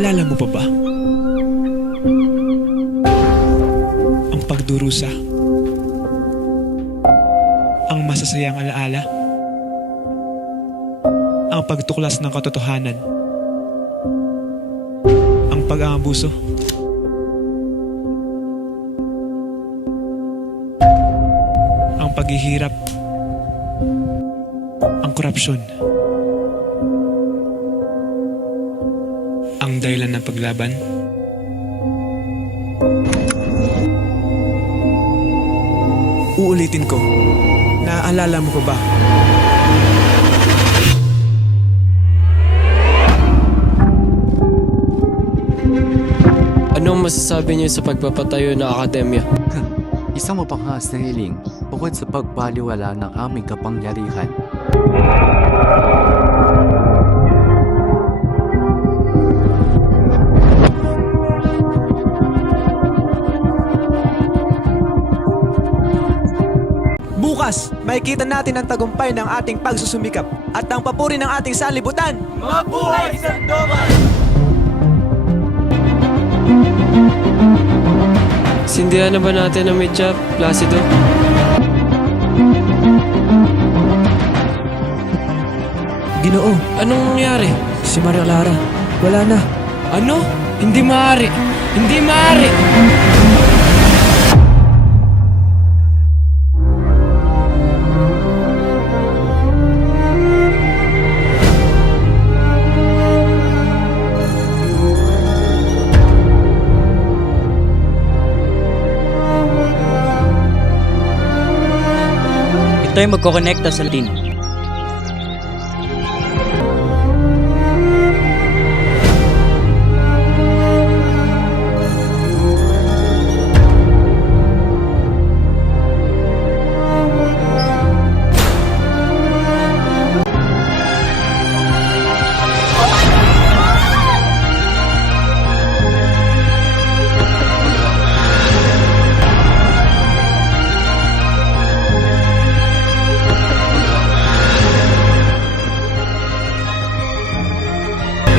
Naalala mo pa ba? Ang pagdurusa. Ang masasayang alaala. Ang pagtuklas ng katotohanan. Ang pag-aabuso. Ang paghihirap. Ang korupsyon. Ang dahilan ng paglaban. Uulitin ko. Naaalala mo pa ba? Anong masasabi niyo sa pagpapatayo ng akademya? Isang mapangahas na hiling bukod sa pagbaliwala ng aming kapangyarihan. Bukas, makikita natin ang tagumpay ng ating pagsusumikap at ang papuri ng ating sanlibutan. Mabuhay Sandoval! Sindihan na ba natin ang media, Placido? Ginoo, Anong nangyari? si Maria Clara, wala na. Ano? Hindi maaari! Hindi maaari! Ito'y magkokonekta sa Latin.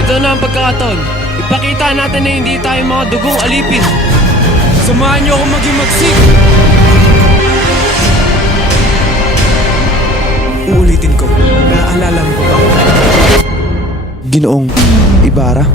Ito na ang pagkakataon. Ipakita natin na hindi tayo mga dugong alipin. Samahan niyo ako maging magsik! Uulitin ko. Naaalala mo pa ba? Ginoong Ibarra?